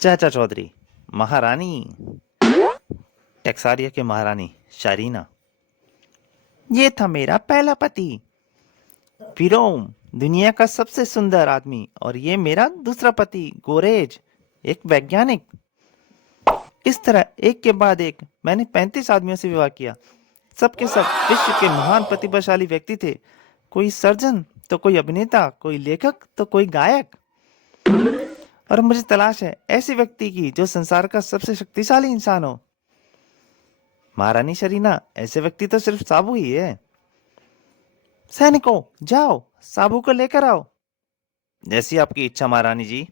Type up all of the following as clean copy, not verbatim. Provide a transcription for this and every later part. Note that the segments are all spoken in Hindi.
चाचा चौधरी, महारानी, टेक्सारिया की महारानी शारीना। ये था मेरा पहला पति, फिरोम, दुनिया का सबसे सुंदर आदमी। और ये मेरा दूसरा पति गोरेज, एक वैज्ञानिक। इस तरह एक के बाद एक मैंने 35 आदमियों से विवाह किया। सबके सब विश्व के महान प्रतिभाशाली व्यक्ति थे। कोई सर्जन तो कोई अभिनेता, कोई लेखक तो कोई गायक। और मुझे तलाश है ऐसे व्यक्ति की जो संसार का सबसे शक्तिशाली इंसान हो। महारानी शरीना, ऐसे व्यक्ति तो सिर्फ साबू ही है। सैनिकों, जाओ साबू को लेकर आओ। जैसी आपकी इच्छा महारानी जी।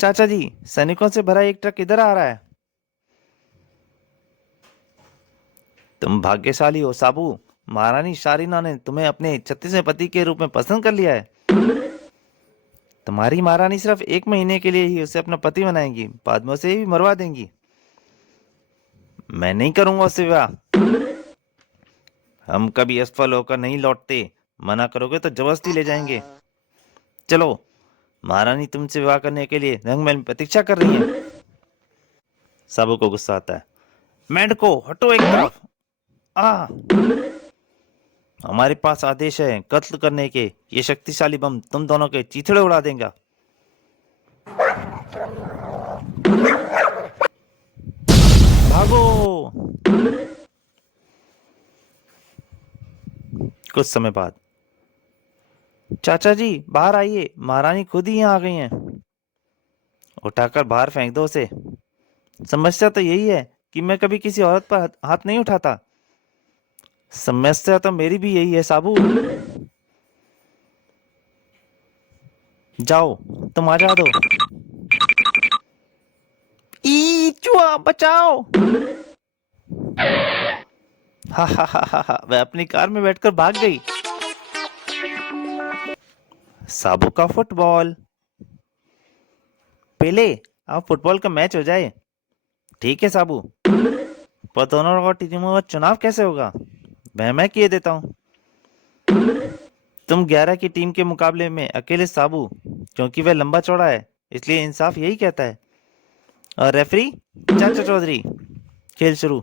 चाचा जी, सैनिकों से भरा एक ट्रक इधर आ रहा है। तुम भाग्यशाली हो साबू। महारानी शारीना ने तुम्हें अपने 36वें पति के रूप में पसंद कर लिया है। तुम्हारी महारानी सिर्फ 1 महीने के लिए ही उसे अपना पति बनाएंगी, बाद में उसे भी मरवा देंगी। मैं नहीं करूंगा उससे विवाह। हम कभी असफल होकर नहीं लौटते। मना करोगे तो जबरदस्ती ले जाएंगे। चलो, महारानी तुमसे विवाह करने के लिए रंगमहल में प्रतीक्षा कर रही है। साबू को गुस्सा आता है। मेंढको, हटो एक तरफ। आ हमारे पास आदेश है कत्ल करने के। ये शक्तिशाली बम तुम दोनों के चीथड़े उड़ा देगा। भागो। कुछ समय बाद, चाचा जी बाहर आइए, महारानी खुद ही यहाँ आ गई हैं। उठाकर बाहर फेंक दो उसे। समस्या तो यही है कि मैं कभी किसी औरत पर हाथ नहीं उठाता। समस्या तो मेरी भी यही है साबू। जाओ, तुम आ जा दो। ई चुआ, बचाओ। हा हा हा हा हा, वह अपनी कार में बैठकर भाग गई। साबू का फुटबॉल। पहले अब फुटबॉल का मैच हो जाए। ठीक है साबू, पर दोनों और टीमों का चुनाव कैसे होगा? मैं किए देता हूँ। तुम 11 की टीम के मुकाबले में अकेले साबू, क्योंकि वह लंबा चौड़ा है, इसलिए इंसाफ यही कहता है। और रेफरी चाचा चौधरी। खेल शुरू।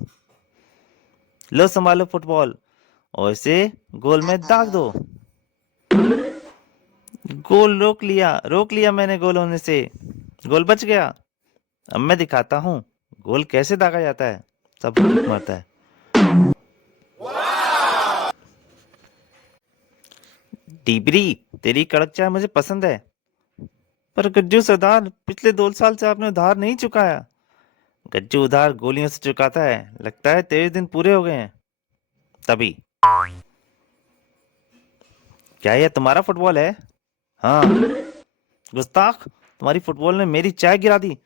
लो संभालो फुटबॉल और इसे गोल में दाग दो। गोल रोक लिया मैंने गोल होने से। गोल बच गया। अब मैं दिखाता हूँ गोल कैसे दागा जाता है। सब मारता है। डिबरी, तेरी कड़क चाय मुझे पसंद है, पर गज्जू सरदार, पिछले 2 साल से आपने उधार नहीं चुकाया। गज्जू उधार गोलियों से चुकाता है। लगता है तेरे दिन पूरे हो गए हैं। तभी, क्या यह तुम्हारा फुटबॉल है? हाँ। गुस्ताख, तुम्हारी फुटबॉल ने मेरी चाय गिरा दी।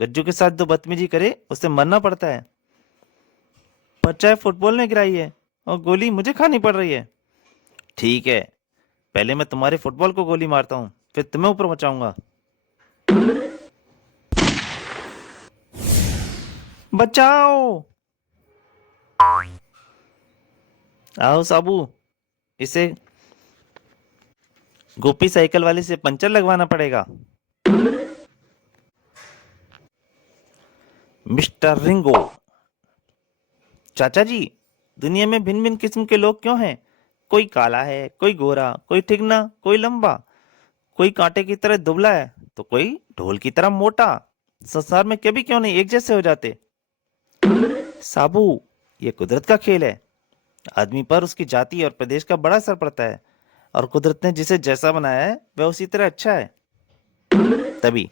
गज्जू के साथ जो बदतमीजी करे उससे मरना पड़ता है, पर चाय फुटबॉल ने गिराई है और गोली मुझे खानी पड़ रही है। ठीक है, पहले मैं तुम्हारे फुटबॉल को गोली मारता हूँ, फिर तुम्हें ऊपर मचाऊंगा। बचाओ। आओ साबू, इसे गोपी साइकिल वाले से पंचर लगवाना पड़ेगा। Mister Ringo. चाचा जी, दुनिया में भिन्न भिन्न किस्म के लोग क्यों हैं? कोई काला है, कोई गोरा, कोई ठिगना, कोई लंबा, कोई कांटे की तरह दुबला है, तो कोई ढोल की तरह मोटा। संसार में कभी क्यों नहीं एक जैसे हो जाते? साबू, ये कुदरत का खेल है। आदमी पर उसकी जाति और प्रदेश का बड़ा असर पड़ता है, और कुदरत ने जिसे जैसा बनाया है वह उसी तरह अच्छा है। तभी,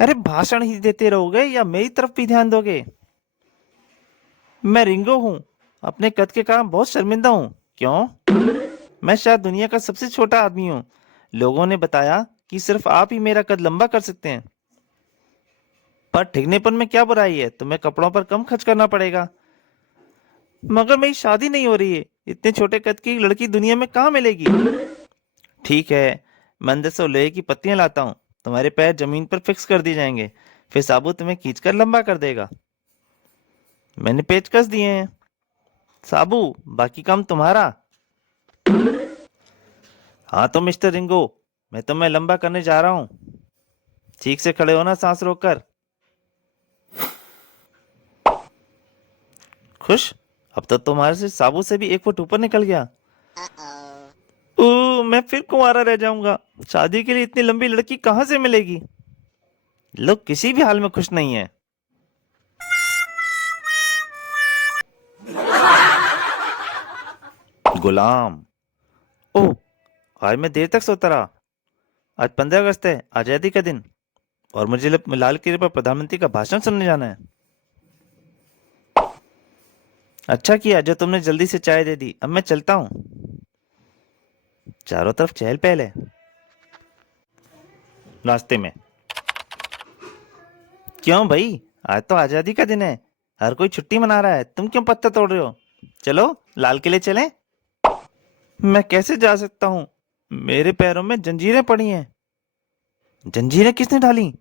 अरे भाषण ही देते रहोगे या मेरी तरफ भी ध्यान दोगे? मैं रिंगो हूँ, अपने कद के कारण बहुत शर्मिंदा हूँ। क्यों? मैं शायद दुनिया का सबसे छोटा आदमी हूँ। लोगों ने बताया कि सिर्फ आप ही मेरा कद लंबा कर सकते हैं। पर ठिगनेपन में क्या बुराई है? तुम्हें कपड़ों पर कम खर्च करना पड़ेगा। मगर मेरी शादी नहीं हो रही है। इतने छोटे कद की लड़की दुनिया में कहाँ मिलेगी? ठीक है, मैं अंदर से लोहे की पत्तियां लाता हूँ। तुम्हारे पैर जमीन पर फिक्स कर दिए जाएंगे, फिर साबु तुम्हें खींचकर लंबा कर देगा। मैंने पेचकस दिए हैं साबू, बाकी काम तुम्हारा। हाँ तो मिस्टर रिंगो, मैं तुम्हें लंबा करने जा रहा हूं। ठीक से खड़े होना, सांस रोककर। खुश? अब तो तुम्हारे से साबू से भी 1 फुट ऊपर निकल गया। मैं फिर कुंवारा रह जाऊंगा। शादी के लिए इतनी लंबी लड़की कहां से मिलेगी? लोग किसी भी हाल में खुश नहीं है। गुलाम। ओह, आज मैं देर तक सोता रहा। आज 15 अगस्त है, आजादी का दिन, और मुझे लाल किले पर प्रधानमंत्री का भाषण सुनने जाना है। अच्छा किया जो तुमने जल्दी से चाय दे दी। अब मैं चलता हूँ। चारों तरफ चहल पहल है। रास्ते में, क्यों भाई, आज तो आजादी का दिन है। हर कोई छुट्टी मना रहा है, तुम क्यों पत्ता तोड़ रहे हो? चलो लाल किले चलें। मैं कैसे जा सकता हूँ? मेरे पैरों में जंजीरें पड़ी हैं। जंजीरें किसने डाली?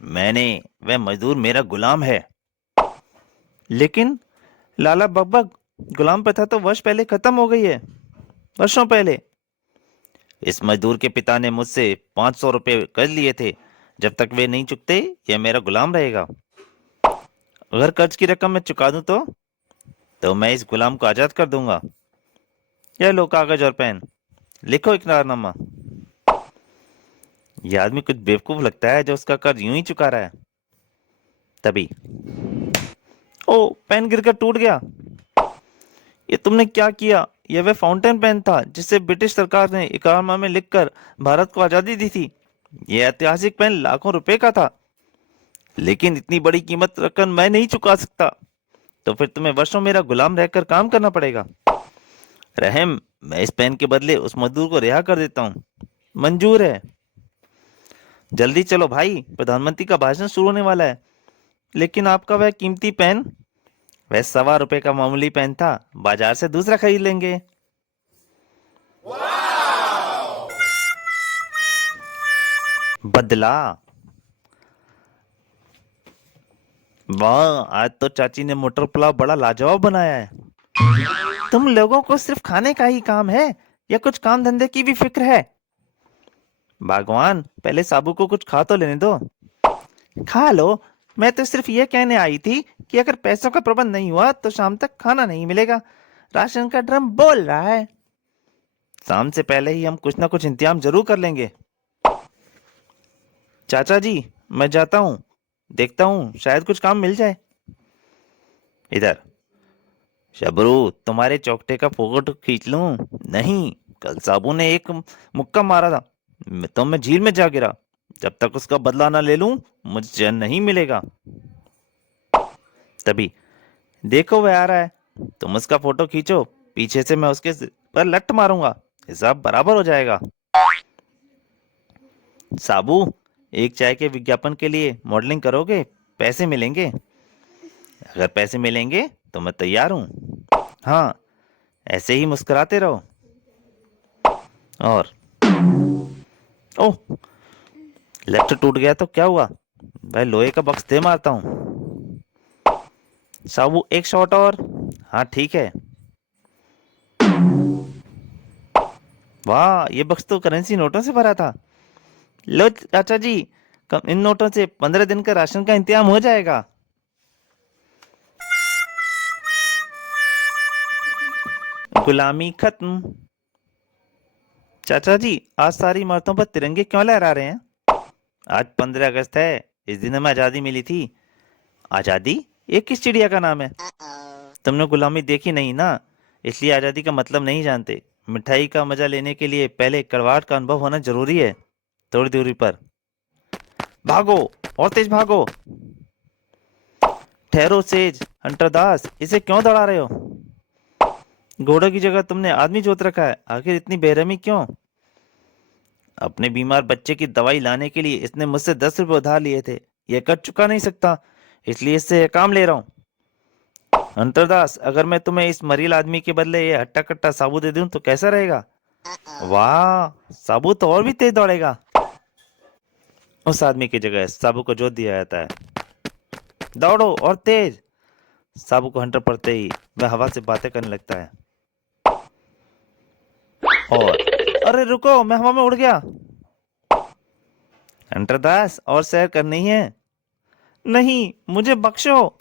मैंने। वह मजदूर मेरा गुलाम है। लेकिन लाला बकबक, गुलाम प्रथा तो वर्ष पहले खत्म हो गई है। वर्षों पहले। इस मजदूर के पिता ने मुझसे 500 रुपये कर्ज लिए थे। जब तक वे नहीं चुकते, यह मेरा गुलाम रहेगा। अगर कर्ज की रकम मैं चुका दूं तो मैं इस गुलाम को आजाद कर दूंगा। यह लो कागज और पेन, लिखो इकरारनामा। यह आदमी कुछ बेवकूफ लगता है जो उसका कर्ज यूं ही चुका रहा है। तभी, ओ, पेन गिरकर टूट गया। ये तुमने क्या किया? यह वह फाउंटेन पेन था जिससे ब्रिटिश सरकार ने इकरारनामे में लिखकर भारत को आजादी दी थी। यह ऐतिहासिक पेन लाखों रुपए का था, लेकिन इतनी बड़ी कीमत रकम मैं नहीं चुका सकता। तो फिर तुम्हें वर्षों मेरा गुलाम रहकर काम करना पड़ेगा। रहम, मैं इस पेन के बदले उस मजदूर को रिहा कर देता हूँ। मंजूर है। जल्दी चलो भाई, प्रधानमंत्री का भाषण शुरू होने वाला है। लेकिन आपका वह कीमती पेन? वह ₹1.25 का मामूली पेन था। बाजार से दूसरा खरीद लेंगे। बदला। वाह, आज तो चाची ने मटर पुलाव बड़ा लाजवाब बनाया है। तुम लोगों को सिर्फ खाने का ही काम है या कुछ काम धंधे की भी फिक्र है? भगवान, पहले साबू को कुछ खा तो लेने दो। खा लो। मैं तो सिर्फ ये कहने आई थी कि अगर पैसों का प्रबंध नहीं हुआ तो शाम तक खाना नहीं मिलेगा। राशन का ड्रम बोल रहा है। शाम से पहले ही हम कुछ ना कुछ इंतजाम जरूर कर लेंगे। चाचा जी, मैं जाता हूँ। देखता हूँ शायद कुछ काम मिल जाए। इधर। शबरू, तुम्हारे चौकटे का फोटो खींच लूं? नहीं, कल साबू ने एक मुक्का मारा था तो मैं झील में जा गिरा। जब तक उसका बदला ना ले लूं, मुझे चैन नहीं मिलेगा। तभी, देखो वह आ रहा है। तुम उसका फोटो खींचो, पीछे से मैं उसके सिर पर लट मारूंगा। हिसाब बराबर हो जाएगा। साबू, एक चाय के विज्ञापन के लिए मॉडलिंग करोगे? पैसे मिलेंगे। अगर पैसे मिलेंगे तो मैं तैयार हूँ। हाँ, ऐसे ही मुस्कुराते रहो। और ओह, लेफ्ट टूट गया तो क्या हुआ? भाई, लोहे का बक्स दे मारता हूँ। साबू, एक शॉट और। हाँ ठीक है। वाह, ये बक्स तो करेंसी नोटों से भरा था। लो चाचा जी, इन नोटों से 15 दिन का राशन का इंतजाम हो जाएगा। गुलामी खत्म। चाचा जी, आज सारी इमारतों पर तिरंगे क्यों लहरा रहे हैं? आज 15 अगस्त है। इस दिन हमें आजादी मिली थी। आजादी? ये किस चिड़िया का नाम है? तुमने गुलामी देखी नहीं ना, इसलिए आजादी का मतलब नहीं जानते। मिठाई का मजा लेने के लिए पहले कड़वाहट का अनुभव होना जरूरी है। थोड़ी दूरी पर। भागो, और तेज भागो। ठहरो सेज, हंटर दास, इसे क्यों दौड़ा रहे हो? घोड़ों की जगह तुमने आदमी जोत रखा है। आखिर इतनी बेरहमी क्यों? अपने बीमार बच्चे की दवाई लाने के लिए इसने मुझसे 10 रुपए उधार लिए थे। यह कर चुका नहीं सकता, इसलिए इससे यह काम ले रहा हूँ। अंतरदास, अगर मैं तुम्हें इस मरील आदमी के बदले ये हट्टा कट्टा साबू दे दूं तो कैसा रहेगा? वाह, साबू तो और भी तेज दौड़ेगा। उस आदमी की जगह साबू को जोत दिया जाता है। दौड़ो और तेज। साबू को हंटर पड़ते ही वह हवा से बातें करने लगता है। और अरे रुको, मैं हवा में उड़ गया। अंतरदास, और सैर करनी है? नहीं, मुझे बख्शो।